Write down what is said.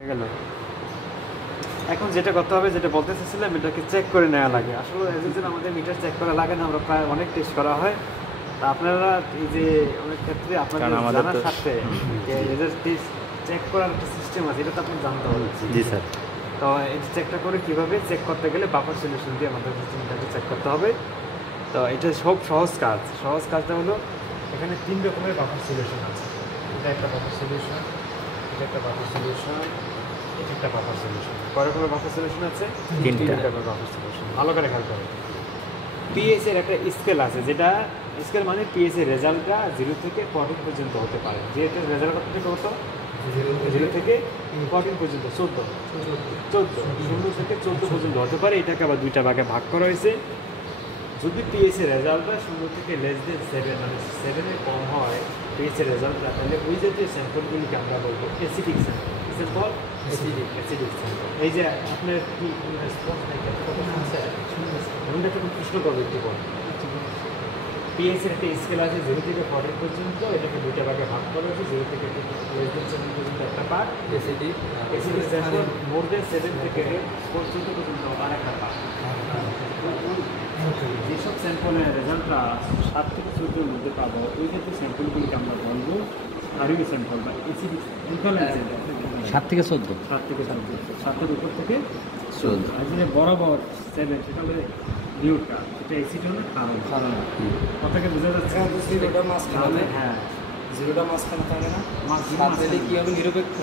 গেল এখন যেটা করতে হবে, যেটা বলতে চাইছিলাম, এটাকে চেক করে নেওয়া লাগে। আসলে এজেন্সির আমাদের মিটার চেক করা লাগে না, আমরা প্রায় অনেক টেস্ট করা হয়। তা আপনারা এই যে অনেক ক্ষেত্রে আপনাদের জানার সাথে এদের চেক করার একটা সিস্টেম আছে, এটা তো আপনি জানতে হবে। জি স্যার। তো এই চেকটা করে কীভাবে চেক করতে গেলে বাফার সলিউশন দিয়ে আমাদের সিস্টেমটাকে চেক করতে হবে। তো এটা সব সহজ কাজ। সহজ কাজটা হলো এখানে 3 রকমের বাফার সলিউশন আছে। এটা একটা বাফার সলিউশন, এটা একটা বাফার সলিউশন, এটা একটা বাফার সলিউশন। কয় রকমের বাফার সলিউশন আছে? 3 রকমের বাফার সলিউশন। ভালো করে খেয়াল করুন। পিএস এর একটা স্কেল আছে, যেটা স্কেল মানে পিএস এর রেজাল্টটা 0 থেকে 14 পর্যন্ত হতে পারে। যেহেতু রেজাল্ট কত থেকে কত? 0 থেকে 14 পর্যন্ত, 14 0 থেকে 14 পর্যন্ত হতে পারে। এটাকে আবার 2টা ভাগে ভাগ করা হয়েছে। যদি পিএস এর রেজাল্টটা 0 থেকে লেস দেন 7 মানে 7 এর কম হয় পিএস এর রেজাল্টটা, তাহলে ওই জাতীয় স্যাম্পলগুলিকে আমরা বলবো acidic sample. Sample acidic sample. এই যে আপনার কি রেসপন্স নাই, কত সমস্যা এমনটা একটু প্রশ্ন করবে, একটু বল। পিএস এর একটা স্কেল আছে 0 থেকে 14 পর্যন্ত, এটাকে 2টা ভাগে ভাগ করা হয়েছে। 0 থেকে লেস দেন 7 পর্যন্ত একটা পার্ট অ্যাসিডিক স্যাম্পল, মোর দেন 7 থেকে 14 পর্যন্ত আর একটা পার্ট। যেসব স্যাম্পলের রেজাল্টটা 7 থেকে 14 এর মধ্যে পাবো, ওই ক্ষেত্রে স্যাম্পলগুলিকে আমরা বলবো ক্ষারীয় স্যাম্পল বা অ্যাসিডিক ইনফ্লুয়েন্সা। 7 থেকে 14, 7 থেকে 14, 7 উপর থেকে 14। আর যে বরাবর 7 সেটা হলো নিউট্রা, সেটা অ্যাসিড হলে ক্ষারণ। কথাকে বোঝা যাচ্ছে? জিরোটা মাঝখানে, হ্যাঁ, জিরোটা মাঝখানে থাকে না, মাছ কি হবে নিরপেক্ষ।